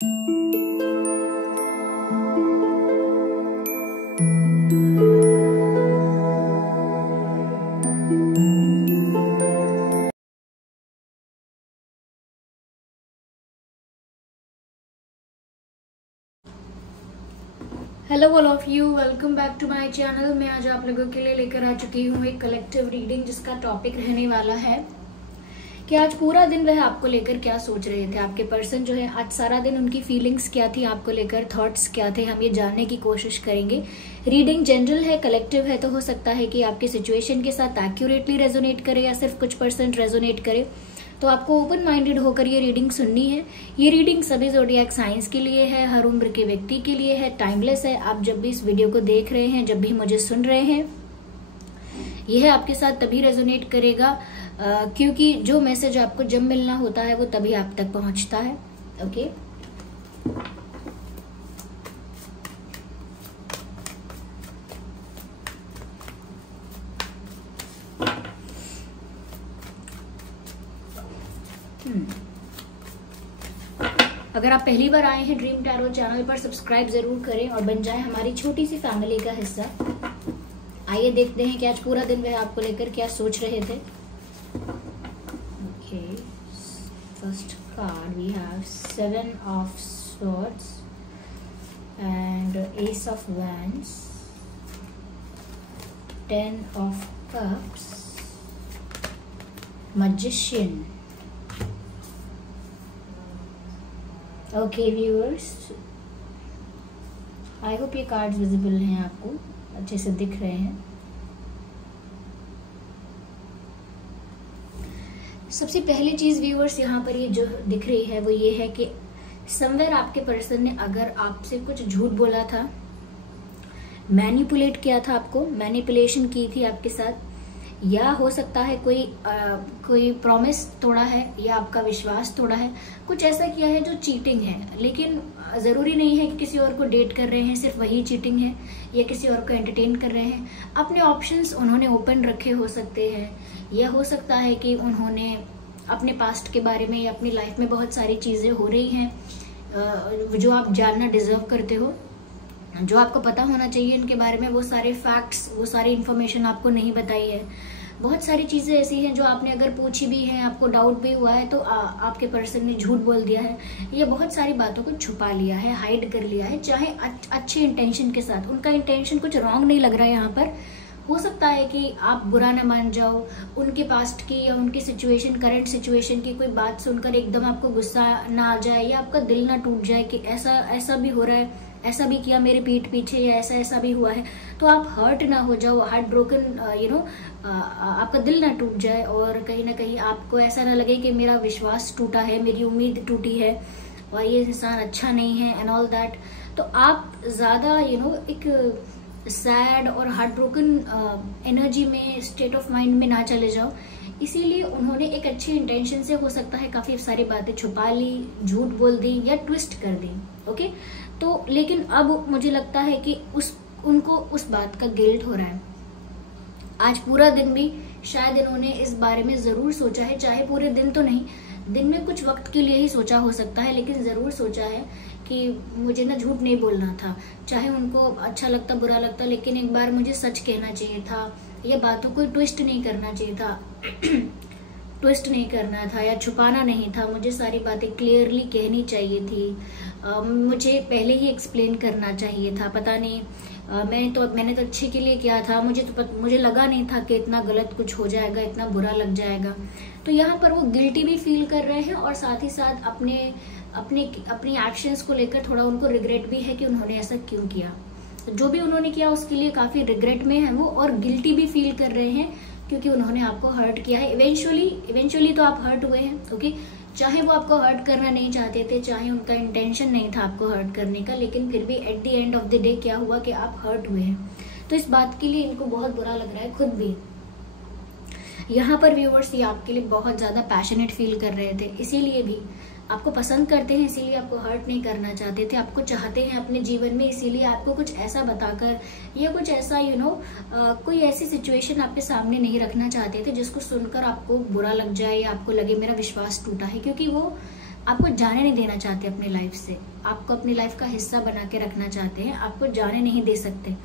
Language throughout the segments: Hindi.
Hello all of you, welcome back to my channel. मैं आज आप लोगों के लिए लेकर आ चुकी हूँ एक कलेक्टिव रीडिंग, जिसका टॉपिक रहने वाला है कि आज पूरा दिन वह आपको लेकर क्या सोच रहे थे। आपके पर्सन जो है आज सारा दिन उनकी फीलिंग्स क्या थी, आपको लेकर थॉट्स क्या थे, हम ये जानने की कोशिश करेंगे। रीडिंग जनरल है, कलेक्टिव है, तो हो सकता है कि आपकी सिचुएशन के साथ एक्यूरेटली रेजोनेट करे या सिर्फ कुछ % रेजोनेट करे। तो आपको ओपन माइंडेड होकर ये रीडिंग सुननी है। ये रीडिंग सभी ज़ोडिएक साइंस के लिए है, हर उम्र के व्यक्ति के लिए है, टाइमलेस है। आप जब भी इस वीडियो को देख रहे हैं, जब भी मुझे सुन रहे हैं, यह आपके साथ तभी रेजोनेट करेगा क्योंकि जो मैसेज आपको जब मिलना होता है वो तभी आप तक पहुंचता है। ओके, अगर आप पहली बार आए हैं ड्रीम टैरो चैनल पर, सब्सक्राइब जरूर करें और बन जाएं हमारी छोटी सी फैमिली का हिस्सा। आइए देखते हैं कि आज पूरा दिन वह आपको लेकर क्या सोच रहे थे। Okay, first card we have 7 of swords and ace of wands, 10 of cups, magician. Okay viewers, I hope ये कार्ड्स विजिबल हैं, आपको अच्छे से दिख रहे हैं। सबसे पहली चीज व्यूअर्स यहाँ पर ये जो दिख रही है वो ये है कि समवेयर आपके पर्सन ने अगर आपसे कुछ झूठ बोला था, मैनिपुलेट किया था, आपको मैनिपुलेशन की थी आपके साथ, या हो सकता है कोई प्रॉमिस तोड़ा है या आपका विश्वास तोड़ा है, कुछ ऐसा किया है जो चीटिंग है। लेकिन ज़रूरी नहीं है कि किसी और को डेट कर रहे हैं सिर्फ वही चीटिंग है, या किसी और को एंटरटेन कर रहे हैं। अपने ऑप्शंस उन्होंने ओपन रखे हो सकते हैं, या हो सकता है कि उन्होंने अपने पास्ट के बारे में या अपनी लाइफ में बहुत सारी चीज़ें हो रही हैं जो आप जानना डिजर्व करते हो, जो आपको पता होना चाहिए इनके बारे में, वो सारे फैक्ट्स, वो सारी इन्फॉर्मेशन आपको नहीं बताई है। बहुत सारी चीज़ें ऐसी हैं जो आपने अगर पूछी भी हैं, आपको डाउट भी हुआ है, तो आपके पर्सन ने झूठ बोल दिया है, या बहुत सारी बातों को छुपा लिया है, हाइड कर लिया है, चाहे अच्छे इंटेंशन के साथ। उनका इंटेंशन कुछ रॉन्ग नहीं लग रहा है यहाँ पर। हो सकता है कि आप बुरा न मान जाओ, उनके पास्ट की या उनकी सिचुएशन, करंट सिचुएशन की कोई बात सुनकर एकदम आपको गुस्सा ना आ जाए, या आपका दिल ना टूट जाए कि ऐसा भी हो रहा है, ऐसा भी किया मेरे पीठ पीछे, या ऐसा भी हुआ है, तो आप हर्ट ना हो जाओ, हार्ट ब्रोकन आपका दिल ना टूट जाए, और कहीं ना कहीं आपको ऐसा ना लगे कि मेरा विश्वास टूटा है, मेरी उम्मीद टूटी है और ये इंसान अच्छा नहीं है एंड ऑल दैट। तो आप ज़्यादा एक सैड और हार्ट ब्रोकन एनर्जी में, स्टेट ऑफ माइंड में ना चले जाओ। इसीलिए उन्होंने एक अच्छे इंटेंशन से हो सकता है काफ़ी सारी बातें छुपा ली, झूठ बोल दी या ट्विस्ट कर दी। ओके, तो लेकिन अब मुझे लगता है कि उनको उस बात का गिल्ट हो रहा है। आज पूरा दिन भी शायद इन्होंने इस बारे में ज़रूर सोचा है, चाहे पूरे दिन तो नहीं, दिन में कुछ वक्त के लिए ही सोचा हो सकता है, लेकिन ज़रूर सोचा है कि मुझे ना झूठ नहीं बोलना था, चाहे उनको अच्छा लगता बुरा लगता, लेकिन एक बार मुझे सच कहना चाहिए था, या बातों को ट्विस्ट नहीं करना चाहिए था ट्विस्ट नहीं करना था या छुपाना नहीं था, मुझे सारी बातें क्लियरली कहनी चाहिए थी, मुझे पहले ही एक्सप्लेन करना चाहिए था। पता नहीं मैंने तो अच्छे के लिए किया था, मुझे लगा नहीं था कि इतना गलत कुछ हो जाएगा, इतना बुरा लग जाएगा। तो यहाँ पर वो गिल्टी भी फील कर रहे हैं और साथ ही साथ अपनी एक्शंस को लेकर थोड़ा उनको रिग्रेट भी है कि उन्होंने ऐसा क्यों किया। तो जो भी उन्होंने किया उसके लिए काफी रिग्रेट में है वो, और गिल्टी भी फील कर रहे हैं क्योंकि उन्होंने आपको हर्ट किया है। इवेंचुअली तो आप हर्ट हुए हैं। ओके, चाहे वो आपको हर्ट करना नहीं चाहते थे, चाहे उनका इंटेंशन नहीं था आपको हर्ट करने का, लेकिन फिर भी at the end of the day क्या हुआ कि आप हर्ट हुए हैं। तो इस बात के लिए इनको बहुत बुरा लग रहा है खुद भी। यहाँ पर व्यूअर्स ये आपके लिए बहुत ज्यादा पैशनेट फील कर रहे थे, इसीलिए भी आपको पसंद करते हैं, इसीलिए आपको हर्ट नहीं करना चाहते थे, आपको चाहते हैं अपने जीवन में, इसीलिए आपको कुछ ऐसा बताकर या कुछ ऐसा कोई ऐसी सिचुएशन आपके सामने नहीं रखना चाहते थे जिसको सुनकर आपको बुरा लग जाए या आपको लगे मेरा विश्वास टूटा है, क्योंकि वो आपको जाने नहीं देना चाहते अपनी लाइफ से, आपको अपनी लाइफ का हिस्सा बना के रखना चाहते हैं, आपको जाने नहीं दे सकते।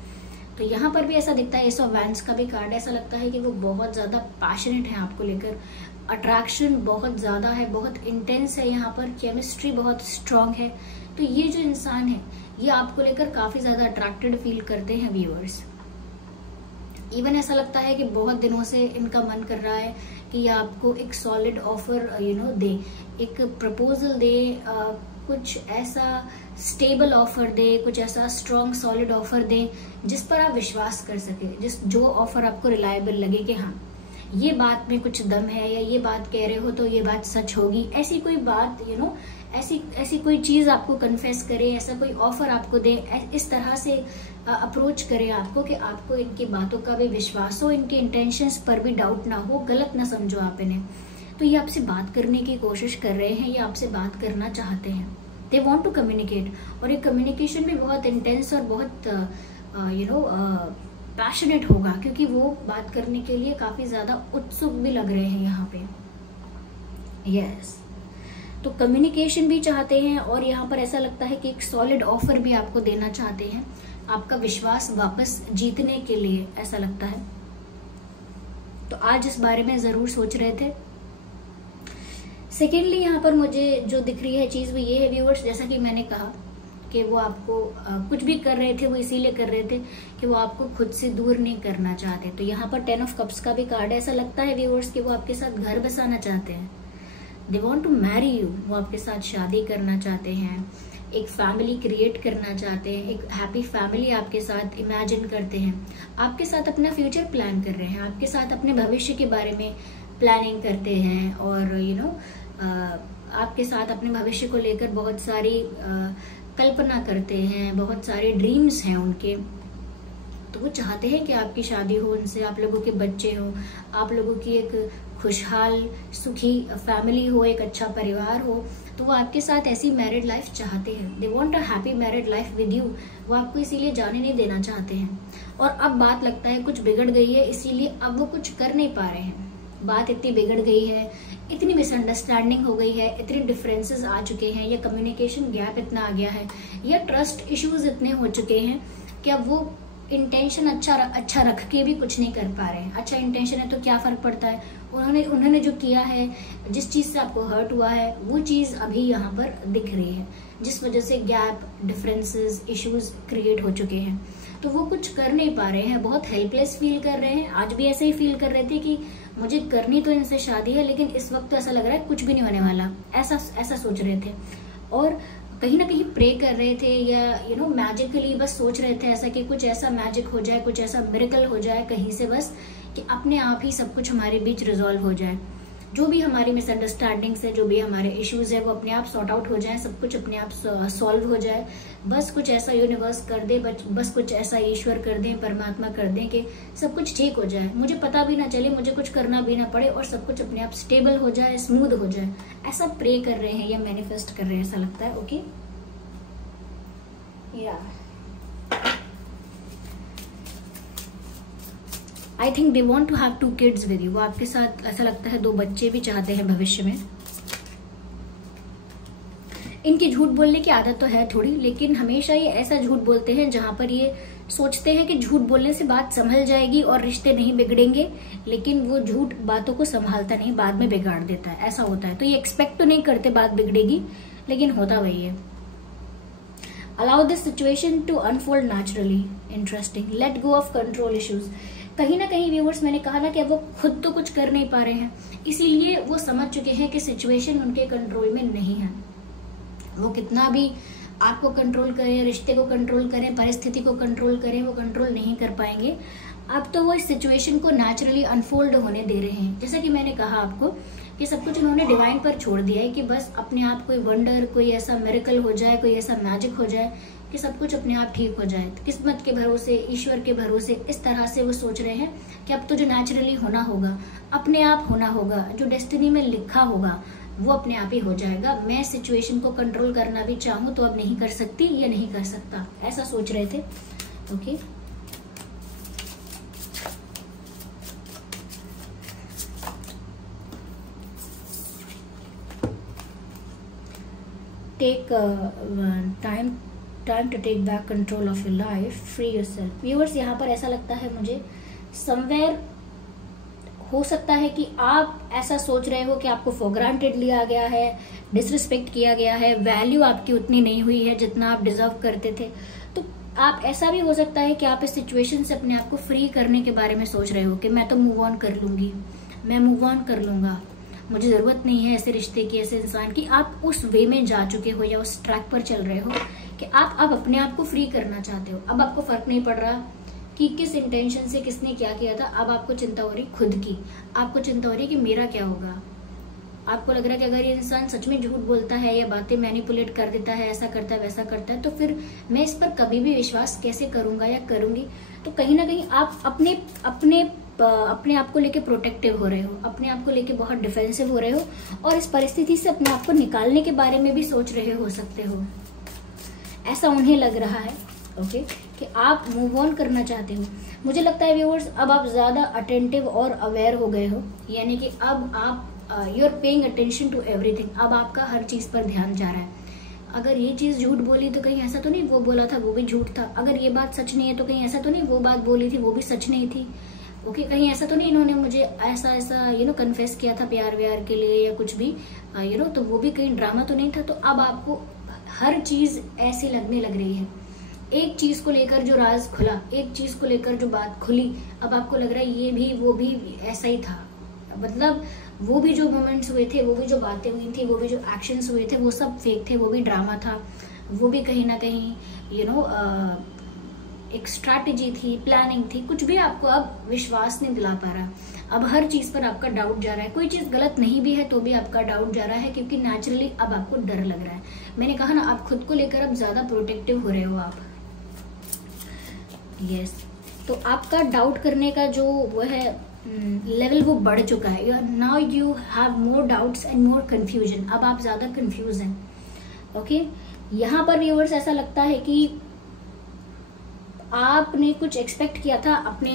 तो यहाँ पर भी ऐसा दिखता है, एस ऑफ वैंड्स का भी कार्ड, ऐसा लगता है कि वो बहुत ज़्यादा पैशनेट है आपको लेकर, अट्रैक्शन बहुत ज़्यादा है, बहुत इंटेंस है, यहाँ पर केमिस्ट्री बहुत स्ट्रांग है। तो ये जो इंसान है ये आपको लेकर काफ़ी ज़्यादा अट्रैक्टेड फील करते हैं व्यूअर्स। इवन ऐसा लगता है कि बहुत दिनों से इनका मन कर रहा है कि ये आपको एक सॉलिड ऑफर दे, एक प्रपोजल दे, कुछ ऐसा स्टेबल ऑफर दे, कुछ ऐसा स्ट्रॉन्ग सॉलिड ऑफर दे जिस पर आप विश्वास कर सके, जो ऑफर आपको रिलायबल लगे कि हाँ ये बात में कुछ दम है, या ये बात कह रहे हो तो ये बात सच होगी। ऐसी कोई बात ऐसी कोई चीज आपको कन्फेस करे, ऐसा कोई ऑफर आपको दे, इस तरह से अप्रोच करे आपको कि आपको इनकी बातों का भी विश्वास हो, इनके इंटेंशंस पर भी डाउट ना हो, गलत ना समझो आप इन्हें। तो ये आपसे बात करने की कोशिश कर रहे हैं, ये आपसे बात करना चाहते हैं, दे वॉन्ट टू कम्युनिकेट। और ये कम्युनिकेशन भी बहुत इंटेंस और बहुत पैशनेट होगा, क्योंकि वो बात करने के लिए काफी ज्यादा उत्सुक भी लग रहे हैं यहाँ पे। यस, तो कम्युनिकेशन भी चाहते हैं, और यहाँ पर ऐसा लगता है कि एक सॉलिड ऑफर भी आपको देना चाहते हैं, आपका विश्वास वापस जीतने के लिए, ऐसा लगता है। तो आज इस बारे में जरूर सोच रहे थे। सेकेंडली यहाँ पर मुझे जो दिख रही है चीज वो ये है व्यूअर्स, जैसा कि मैंने कहा कि वो आपको कुछ भी कर रहे थे वो इसीलिए कर रहे थे कि वो आपको खुद से दूर नहीं करना चाहते। तो यहाँ पर 10 ऑफ कप्स का भी कार्ड है, ऐसा लगता है व्यूअर्स कि वो आपके साथ घर बसाना चाहते हैं, they want to marry you, वो आपके साथ शादी करना चाहते हैं, एक फैमिली क्रिएट करना चाहते हैं, एक हैप्पी फैमिली आपके साथ इमेजिन करते हैं, आपके साथ अपना फ्यूचर प्लान कर रहे हैं, आपके साथ अपने भविष्य के बारे में प्लानिंग करते हैं, और आपके साथ अपने भविष्य को लेकर बहुत सारी कल्पना करते हैं, बहुत सारे ड्रीम्स हैं उनके। तो वो चाहते हैं कि आपकी शादी हो उनसे, आप लोगों के बच्चे हो, आप लोगों की एक खुशहाल सुखी फैमिली हो, एक अच्छा परिवार हो। तो वो आपके साथ ऐसी मैरिड लाइफ चाहते हैं, they want a happy married life with you, वो आपको इसीलिए जाने नहीं देना चाहते हैं। और अब बात लगता है कुछ बिगड़ गई है, इसीलिए अब वो कुछ कर नहीं पा रहे हैं। बात इतनी बिगड़ गई है, इतनी मिसअंडरस्टैंडिंग हो गई है, इतने डिफरेंसेस आ चुके हैं, या कम्युनिकेशन गैप इतना आ गया है, या ट्रस्ट इश्यूज इतने हो चुके हैं कि अब वो इंटेंशन अच्छा रख के भी कुछ नहीं कर पा रहे हैं। अच्छा इंटेंशन है तो क्या फर्क पड़ता है, उन्होंने जो किया है, जिस चीज से आपको हर्ट हुआ है वो चीज अभी यहाँ पर दिख रही है, जिस वजह से गैप, डिफरेंसेस, इश्यूज क्रिएट हो चुके हैं। तो वो कुछ कर नहीं पा रहे हैं, बहुत हेल्पलेस फील कर रहे हैं। आज भी ऐसे ही फील कर रहे थे कि मुझे करनी तो इनसे शादी है, लेकिन इस वक्त तो ऐसा लग रहा है कुछ भी नहीं होने वाला, ऐसा सोच रहे थे। और कहीं ना कहीं प्रे कर रहे थे, या मैजिकली बस सोच रहे थे ऐसा कि कुछ ऐसा मैजिक हो जाए, कुछ ऐसा मिरेकल हो जाए कहीं से, बस कि अपने आप ही सब कुछ हमारे बीच रिजॉल्व हो जाए, जो भी हमारी मिसअंडरस्टैंडिंग्स है, जो भी हमारे इश्यूज है, वो अपने आप सॉर्ट आउट हो जाए, सब कुछ अपने आप सॉल्व हो जाए। बस कुछ ऐसा यूनिवर्स कर दे, बस कुछ ऐसा ईश्वर कर दे, परमात्मा कर दे कि सब कुछ ठीक हो जाए, मुझे पता भी ना चले, मुझे कुछ करना भी ना पड़े, और सब कुछ अपने आप स्टेबल हो जाए, स्मूथ हो जाए। ऐसा प्रे कर रहे हैं या मैनिफेस्ट कर रहे हैं, ऐसा लगता है। ओके, या I think they want to have 2 kids with you, वो आपके साथ ऐसा लगता है 2 बच्चे भी चाहते हैं भविष्य में। इनकी झूठ बोलने की आदत तो है थोड़ी, लेकिन हमेशा ये ऐसा झूठ बोलते हैं जहां पर ये सोचते हैं कि झूठ बोलने से बात संभल जाएगी और रिश्ते नहीं बिगड़ेंगे, लेकिन वो झूठ बातों को संभालता नहीं, बाद में बिगाड़ देता है, ऐसा होता है। तो ये एक्सपेक्ट तो नहीं करते बात बिगड़ेगी, लेकिन होता वही है। Allow this situation to unfold naturally, interesting, let go of control issues. कहीं ना कहीं व्यूअर्स, मैंने कहा ना कि वो खुद तो कुछ कर नहीं पा रहे हैं, इसीलिए वो समझ चुके हैं कि सिचुएशन उनके कंट्रोल में नहीं है। वो कितना भी आपको कंट्रोल करें, रिश्ते को कंट्रोल करें, परिस्थिति को कंट्रोल करें, वो कंट्रोल नहीं कर पाएंगे। अब तो वो इस सिचुएशन को नेचुरली अनफोल्ड होने दे रहे हैं। जैसा कि मैंने कहा आपको कि सब कुछ उन्होंने डिवाइन पर छोड़ दिया है कि बस अपने आप कोई वंडर, कोई ऐसा मिरेकल हो जाए, कोई ऐसा मैजिक हो जाए कि सब कुछ अपने आप ठीक हो जाए। किस्मत के भरोसे, ईश्वर के भरोसे, इस तरह से वो सोच रहे हैं कि अब तो जो नेचुरली होना होगा, अपने आप होना होगा, जो डेस्टिनी में लिखा होगा वो अपने आप ही हो जाएगा। मैं सिचुएशन को कंट्रोल करना भी चाहूँ तो अब नहीं कर सकती या नहीं कर सकता, ऐसा सोच रहे थे। Okay, take time to take back control of your life, free yourself. Viewers, यहाँ पर ऐसा लगता है मुझे समवेयर हो सकता है कि आप ऐसा सोच रहे हो कि आपको फॉर ग्रांटेड लिया गया है, डिसरिस्पेक्ट किया गया है, वैल्यू आपकी उतनी नहीं हुई है जितना आप डिजर्व करते थे। तो आप ऐसा भी हो सकता है कि आप इस सिचुएशन से अपने आप को फ्री करने के बारे में सोच रहे हो कि मैं तो मूव ऑन कर लूंगी, मैं मूव ऑन कर लूंगा, मुझे जरूरत नहीं है ऐसे रिश्ते की, ऐसे इंसान की। आप उस वे में जा चुके हो या उस ट्रैक पर चल रहे हो कि आप अब अपने आप को फ्री करना चाहते हो। अब आपको फर्क नहीं पड़ रहा कि किस इंटेंशन से किसने क्या किया था। अब आपको चिंता हो रही खुद की, आपको चिंता हो रही कि मेरा क्या होगा। आपको लग रहा है कि अगर ये इंसान सच में झूठ बोलता है या बातें मैनिपुलेट कर देता है, ऐसा करता है वैसा करता है, तो फिर मैं इस पर कभी भी विश्वास कैसे करूंगा या करूंगी। तो कहीं ना कहीं आप अपने आप को लेके प्रोटेक्टिव हो रहे हो, अपने आप को लेके बहुत डिफेंसिव हो रहे हो और इस परिस्थिति से अपने आप को निकालने के बारे में भी सोच रहे हो सकते हो। ऐसा उन्हें लग रहा है ओके कि आप मूव ऑन करना चाहते हो। मुझे लगता है व्यूअर्स, अब आप ज्यादा अटेंटिव और अवेयर हो गए हो, यानी कि अब आप you are paying attention to everything. अब आपका हर चीज पर ध्यान जा रहा है। अगर ये चीज झूठ बोली तो कहीं ऐसा तो नहीं वो बोला था वो भी झूठ था। अगर ये बात सच नहीं है तो कहीं ऐसा तो नहीं वो बात बोली थी वो भी सच नहीं थी। ओके, कहीं ऐसा तो नहीं इन्होंने मुझे ऐसा कन्फेस किया था प्यार व्यार के लिए या कुछ भी तो वो भी कहीं ड्रामा तो नहीं था। तो अब आपको हर चीज ऐसी लगने लग रही है। एक चीज को लेकर जो राज खुला, एक चीज को लेकर जो बात खुली, अब आपको लग रहा है ये भी वो भी ऐसा ही था। मतलब वो भी जो मोमेंट्स हुए थे, वो भी जो बातें हुई थी, वो भी जो एक्शंस हुए थे, वो सब फेक थे, वो भी ड्रामा था, वो भी कहीं ना कहीं एक स्ट्रैटेजी थी, प्लानिंग थी। कुछ भी आपको अब विश्वास नहीं दिला पा रहा। अब हर चीज पर आपका डाउट जा रहा है। कोई चीज गलत नहीं भी है तो भी आपका डाउट जा रहा है, क्योंकि नेचुरली अब आपको डर लग रहा है। मैंने कहा ना, आप खुद को लेकर अब ज्यादा प्रोटेक्टिव हो रहे हो आप। यस, तो आपका डाउट करने का जो वो है लेवल वो बढ़ चुका है। Now you have more doubts and more confusion. अब आप ज्यादा कंफ्यूज हैं। ओके, यहाँ पर व्यूअर्स ऐसा लगता है कि आपने कुछ एक्सपेक्ट किया था अपने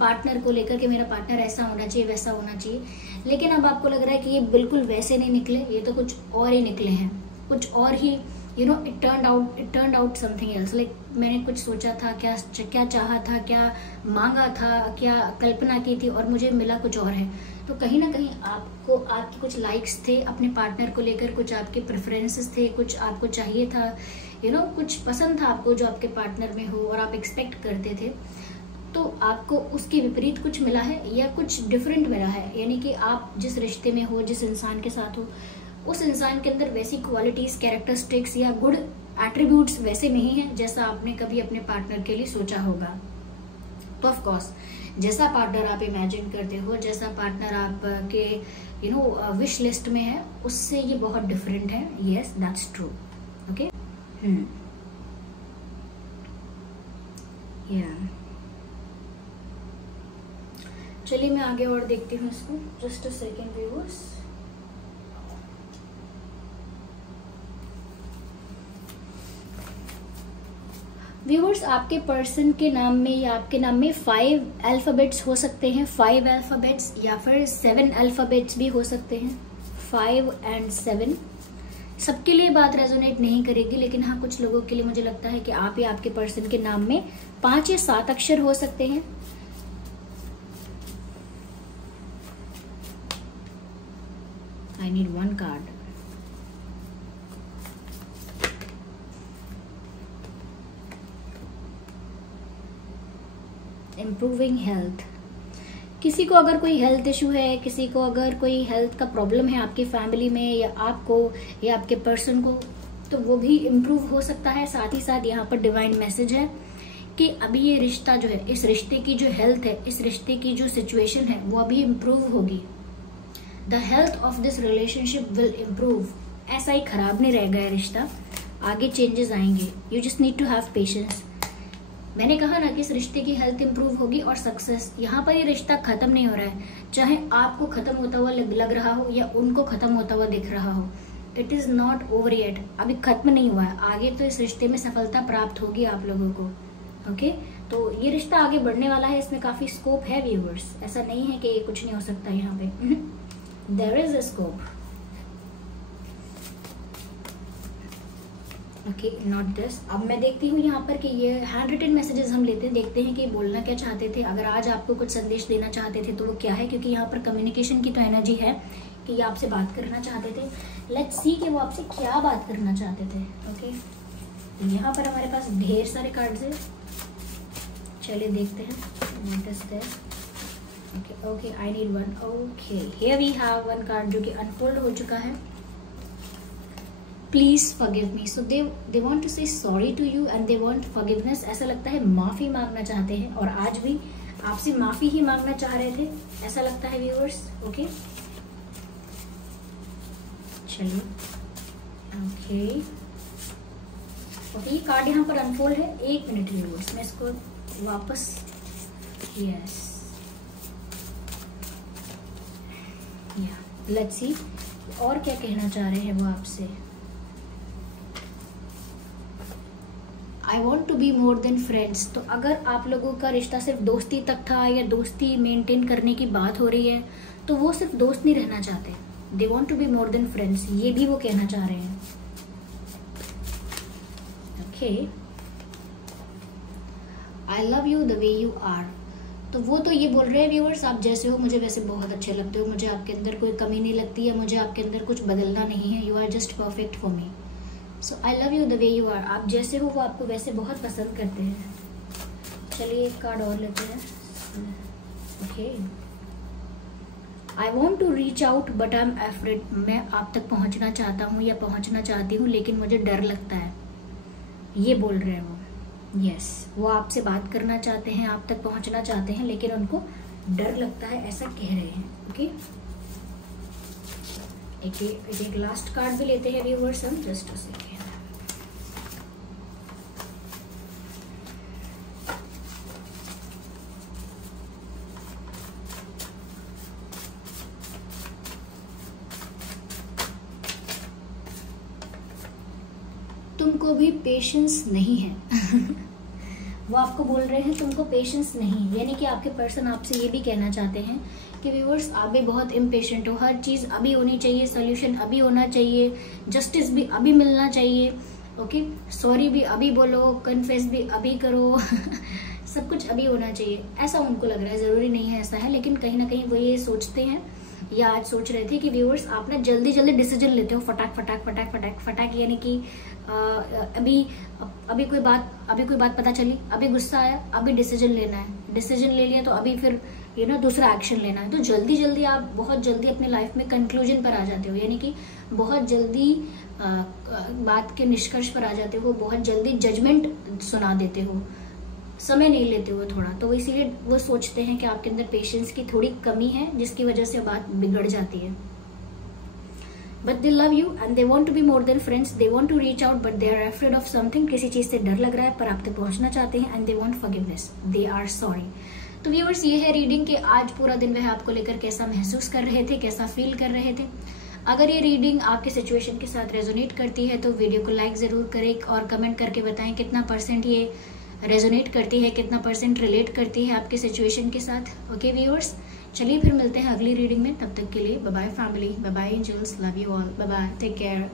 पार्टनर को लेकर के मेरा पार्टनर ऐसा होना चाहिए वैसा होना चाहिए, लेकिन अब आपको लग रहा है कि ये बिल्कुल वैसे नहीं निकले, ये तो कुछ और ही निकले हैं, कुछ और ही it turned out something else. Like मैंने कुछ सोचा था, क्या चाहा था, क्या मांगा था, क्या कल्पना की थी और मुझे मिला कुछ और है। तो कहीं ना कहीं आपको आपके कुछ लाइक्स थे अपने पार्टनर को लेकर, कुछ आपके प्रेफरेंसेस थे, कुछ आपको चाहिए था, कुछ पसंद था आपको जो आपके पार्टनर में हो और आप एक्सपेक्ट करते थे। तो आपको उसके विपरीत कुछ मिला है या कुछ डिफरेंट मिला है। यानी कि आप जिस रिश्ते में हो, जिस इंसान के साथ हो, उस इंसान के अंदर वैसी क्वालिटीज, कैरेक्टरिस्टिक्स या गुड एट्रीब्यूट्स वैसे नहीं है जैसा आपने कभी अपने पार्टनर के लिए सोचा होगा। तो ऑफ कोर्स जैसा पार्टनर आप इमेजिन करते हो, जैसा पार्टनर आपके विश लिस्ट में है, उससे ये बहुत डिफरेंट है। Yes, that's true. ओके, चलिए मैं आगे और देखती हूँ इसको। Just a second viewers. Viewers, आपके पर्सन के नाम में या आपके नाम में 5 अल्फाबेट्स हो सकते हैं, 5 अल्फाबेट्स या फिर 7 अल्फाबेट्स भी हो सकते हैं। 5 और 7 सबके लिए बात रेजोनेट नहीं करेगी, लेकिन हाँ कुछ लोगों के लिए मुझे लगता है कि आप या आपके पर्सन के नाम में 5 या 7 अक्षर हो सकते हैं। I need 1 card. Improving health. किसी को अगर कोई हेल्थ इशू है, किसी को अगर कोई हेल्थ का प्रॉब्लम है आपकी फैमिली में या आपको या आपके पर्सन को, तो वो भी इम्प्रूव हो सकता है। साथ ही साथ यहाँ पर डिवाइन मैसेज है कि अभी ये रिश्ता जो है, इस रिश्ते की जो हेल्थ है, इस रिश्ते की जो सिचुएशन है, वो अभी इम्प्रूव होगी। The health of this relationship will improve. ऐसा ही खराब नहीं रह गया रिश्ता, आगे चेंजेस आएंगे। You just need to have patience. मैंने कहा ना कि इस रिश्ते की हेल्थ इंप्रूव होगी और सक्सेस। यहाँ पर ये रिश्ता खत्म नहीं हो रहा है, चाहे आपको खत्म होता हुआ लग रहा हो या उनको खत्म होता हुआ दिख रहा हो। It is not over yet, अभी खत्म नहीं हुआ है। आगे तो इस रिश्ते में सफलता प्राप्त होगी आप लोगों को। ओके, तो ये रिश्ता आगे बढ़ने वाला है, इसमें काफी स्कोप है व्यूअर्स। ऐसा नहीं है कि कुछ नहीं हो सकता यहाँ पे। There is a scope. Okay, not this. अब मैं देखती हूँ यहाँ पर कि ये हैंड रिटन मैसेजेस हम लेते हैं, देखते हैं कि बोलना क्या चाहते थे। अगर आज आपको कुछ संदेश देना चाहते थे तो वो क्या है, क्योंकि यहाँ पर कम्युनिकेशन की तो एनर्जी है कि ये आपसे बात करना चाहते थे। लेट्स सी कि वो आपसे क्या बात करना चाहते थे। ओके, यहाँ पर हमारे पास ढेर सारे कार्ड्स हैं, चलिए देखते हैं what is this. Okay okay, I need one. Okay, here we have one card जो कि अनफोल्ड हो चुका है। Please forgive me. So they want to say sorry to you and they want forgiveness. ऐसा लगता है माफी मांगना चाहते हैं और आज भी आपसे माफी ही मांगना चाह रहे थे, ऐसा लगता है व्यूअर्स। ओके, चलिए। ओके ओके, ये कार्ड यहाँ पर अनफोल्ड है। एक मिनट व्यूअर्स, मैं इसको वापस, यस, या लेट्स सी और क्या कहना चाह रहे हैं वो आपसे। I want to be more than friends. तो अगर आप लोगों का रिश्ता सिर्फ दोस्ती तक था या दोस्ती मेंटेन करने की बात हो रही है तो वो सिर्फ दोस्त नहीं रहना चाहते। They want to be more than friends, ये भी वो कहना चाह रहे हैं। Okay, I love you the way you are. तो वो तो ये बोल रहे हैं व्यूअर्स, आप जैसे हो मुझे वैसे बहुत अच्छे लगते हो, मुझे आपके अंदर कोई कमी नहीं लगती है, मुझे आपके अंदर कुछ बदलना नहीं है। You are just perfect for me. So I love you the way you are. आप जैसे हो वो आपको वैसे बहुत पसंद करते हैं। चलिए एक कार्ड और लेते हैं। Okay, I want to reach out but I am afraid. मैं आप तक पहुंचना चाहता हूँ या पहुंचना चाहती हूँ लेकिन मुझे डर लगता है, ये बोल रहे हैं वो। यस, वो आपसे बात करना चाहते हैं, आप तक पहुंचना चाहते हैं लेकिन उनको डर लगता है, ऐसा कह रहे हैं। ओके, एक लास्ट कार्ड भी लेते हैं व्यूअर्स हम, जस्ट अ सेकेंड। तुमको भी पेशेंस नहीं है। वो आपको बोल रहे हैं तुमको पेशेंस नहीं, यानी कि आपके पर्सन आपसे ये भी कहना चाहते हैं कि व्यूअर्स आप भी बहुत इम्पेशेंट हो, हर चीज़ अभी होनी चाहिए, सोल्यूशन अभी होना चाहिए, जस्टिस भी अभी मिलना चाहिए। ओके, सॉरी भी अभी बोलो, कन्फेस भी अभी करो। सब कुछ अभी होना चाहिए, ऐसा उनको लग रहा है। ज़रूरी नहीं है ऐसा है, लेकिन कहीं ना कहीं वो ये सोचते हैं या आज सोच रहे थे कि व्यूअर्स आप ना जल्दी जल्दी डिसीजन लेते हो, फटाक फटाक फटाक फटाक फटाक, यानी कि अभी कोई बात पता चली, अभी गुस्सा आया, अभी डिसीजन लेना है, डिसीजन ले लिया तो अभी फिर दूसरा एक्शन लेना है। तो जल्दी जल्दी आप बहुत जल्दी अपनी लाइफ में कंक्लूजन पर आ जाते हो, यानी कि बहुत जल्दी बात के निष्कर्ष पर आ जाते हो, बहुत जल्दी जजमेंट सुना देते हो, समय नहीं लेते हो थोड़ा। तो इसीलिए वो सोचते हैं कि आपके अंदर पेशेंस की थोड़ी कमी है, जिसकी वजह से बात बिगड़ जाती है। But they love you and they want to be more than friends. They want to reach out but they are afraid of something. किसी चीज से डर लग रहा है पर आप तक पहुंचना चाहते हैं। And they want forgiveness, they are sorry. तो व्यूअर्स, ये है रीडिंग कि आज पूरा दिन वह आपको लेकर कैसा महसूस कर रहे थे, कैसा फील कर रहे थे। अगर ये रीडिंग आपके सिचुएशन के साथ रेजोनेट करती है तो वीडियो को लाइक जरूर करें और कमेंट करके बताएं कितना परसेंट ये रेजोनेट करती है, कितना परसेंट रिलेट करती है आपके सिचुएशन के साथ। ओके व्यूअर्स, चलिए फिर मिलते हैं अगली रीडिंग में। तब तक के लिए bye bye family, bye bye angels, love you all, bye bye, take care.